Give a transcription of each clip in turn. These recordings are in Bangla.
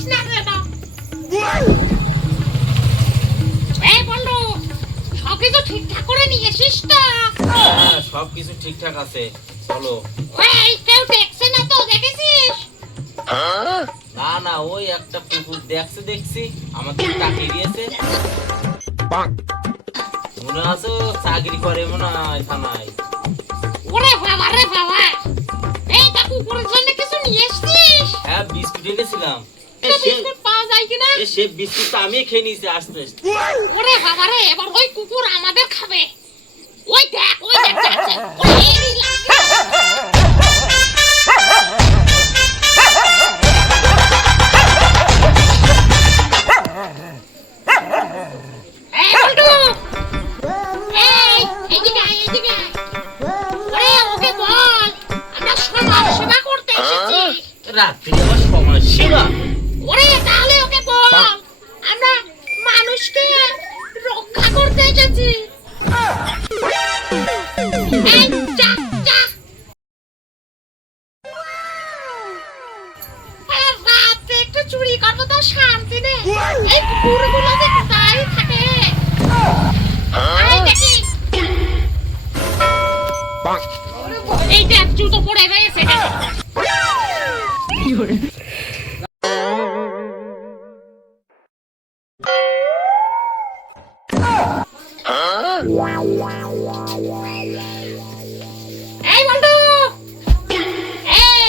করিস না রে না। এই বন্ধু, সবকিছু ঠিকঠাক করে নিয়ে এসিস তো? হ্যাঁ, সবকিছু ঠিকঠাক আছে, চলো। এই কেউ দেখছে না তো, দেখেছিস? না না, ওই একটা কুকুর দেখছি আমাদের তাকিয়ে দিয়েছে। মনে আছে ও চাকরি করে মনে হয় থানায়। ওরে বাবা রে বাবা, এই তা কুকুরের জন্য কিছু নিয়ে এসছিস? হ্যাঁ, বিস্কুট এনেছিলাম। বিস্কুট পাওয়া যায় কিনা? সে বিস্কুট আমি খেয়ে নিয়েছি আস্তে আস্তে। ওরে বাবা রে, এবার ওই কুকুর আমাদের খাবে। ওই দেখ যাচ্ছে। ওই এই লাগছে। এই বন্ধু, এদিকে আয়। ওরে ওকে বল, আমরা সমাজ সেবা করতে এসেছি। রাত্রি আবার সময় সেবা? ওরে তাহলে ওকে বল, আমরা মানুষকে রক্ষা করতে এসেছি। এই যা। রাতে একটু চুরি করবো তো শান্তি নেই। এই কুকুরগুলো যে কোথায় থাকে? দেখি এই দেখ, জুতো পড়ে গেছে। এই বন্ধু, এই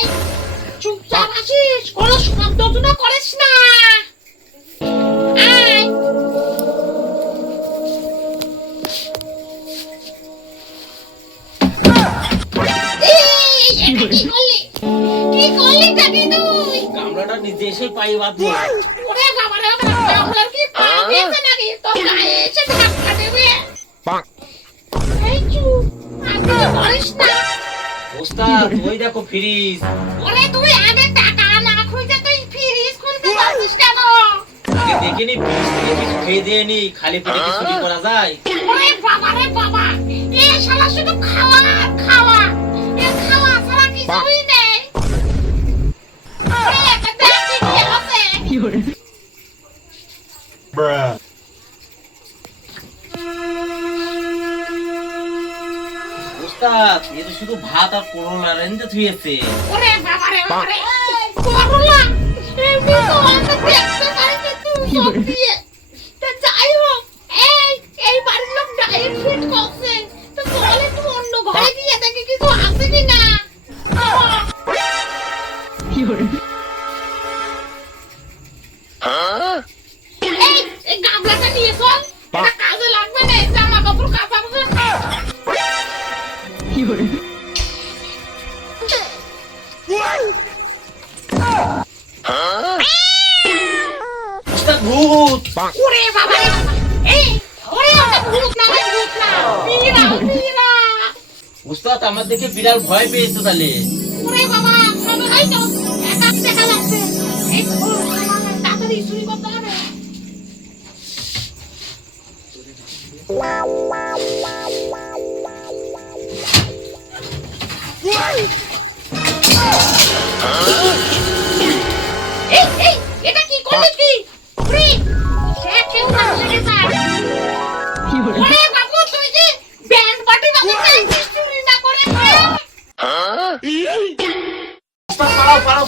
চুপচাপ আসিস, কোনো শব্দ টুনা করিস না। আয়। এটা কি করলি কাকি তুই? গামলাটা নিজে এসে পাই বাঁধবো। ওরে বাবা রে, আপনার কি পা দিয়েছে নাকি? তোর গায়ে এসে ধাক্কা দেবে। এই চুপ, আর কিছু করিস না। ওস্তাদ, ওই দেখো ফ্রিজ। ওরে তুই আগে টাকা না খুঁজে তুই ফ্রিজ খুলতে পারছিস কেন? আগে দেখিনি ফ্রিজ থেকে কিছু খেয়ে দিয়ে নি, খালি পেটে কি চুরি করা যায়? ওরে বাবা রে বাবা, এ শালা শুধু খাওয়া আর খাওয়া। এ খাওয়া ছাড়া কিছুই নেই। ওরে এটা দেখ কি আছে। ওস্তাদ, এ তো শুধু ভাত আর করলা রেঁধে থুয়েছে। ওরে বাবা রে বাবা রে, করলা এমনি তো আমরা দেখতে পাই কিন্তু সব দিয়ে। তা যাই হোক, এই বাড়ির লোক ডায়েট ফিট করছে, তো চল একটু অন্য ঘরে গিয়ে দেখি কিছু আছে কিনা। এই গামলাটা নিয়ে চল, এটা কাজে লাগবে না, জামা কাপড় কাচাবো। ওস্তাদ, ভূত! ওরে বাবা রে বাবা, ওরে ওটা ভূত না, বিড়াল। ওস্তাদ, আমার দেখে বিড়াল ভয় পেয়েছে তাহলে। ওরে বাবা, সবাই তো একা দেখা যাচ্ছে। এই তাড়াতাড়ি চুরি করতে হবে। এই এটা কি করলি তুই? ওরে সে কেউ না লেগে যায়। ওরে বাবু, তুই যে ব্যান্ড পার্টি বাজাচ্ছিস চুরি না করে? ওস্তাদ, পালাও।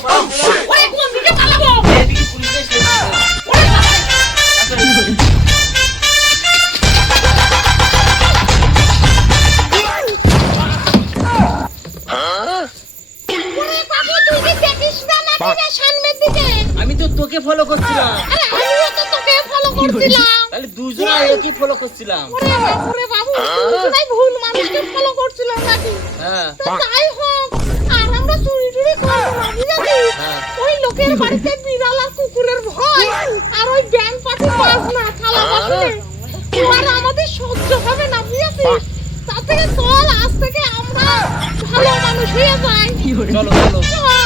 ওরে কোন দিকে পালাবো? এদিকে পুলিশ এসে ওরে বাবা রে। ওরে বাবু, তুই কি দেখিস না নাকি রে সামনের দিকে? আমি তো তোকে ফলো করছিলাম। আরে আমিও তো তোকে ফলো করছিলাম। তাহলে দুজনে একই ফলো করছিলাম। ওরে বাবু, দুজনেই ভুল মানুষকে ফলো করছিলাম নাকি? হ্যাঁ। তা যাই হোক, আর আমরা চুরি করবো না, বুঝেছিস? হ্যাঁ। ওই লোকের বাড়িতে বিড়াল আর কুকুরের ভয়, আর ওই ব্যান্ড পার্টি বাজনা থালা বাসনে, আর আমাদের সহ্য হবে না, বুঝেছিস? তার থেকে চল আজ থেকে আমরা ভালো মানুষ হয়ে যাই। চলো। চল।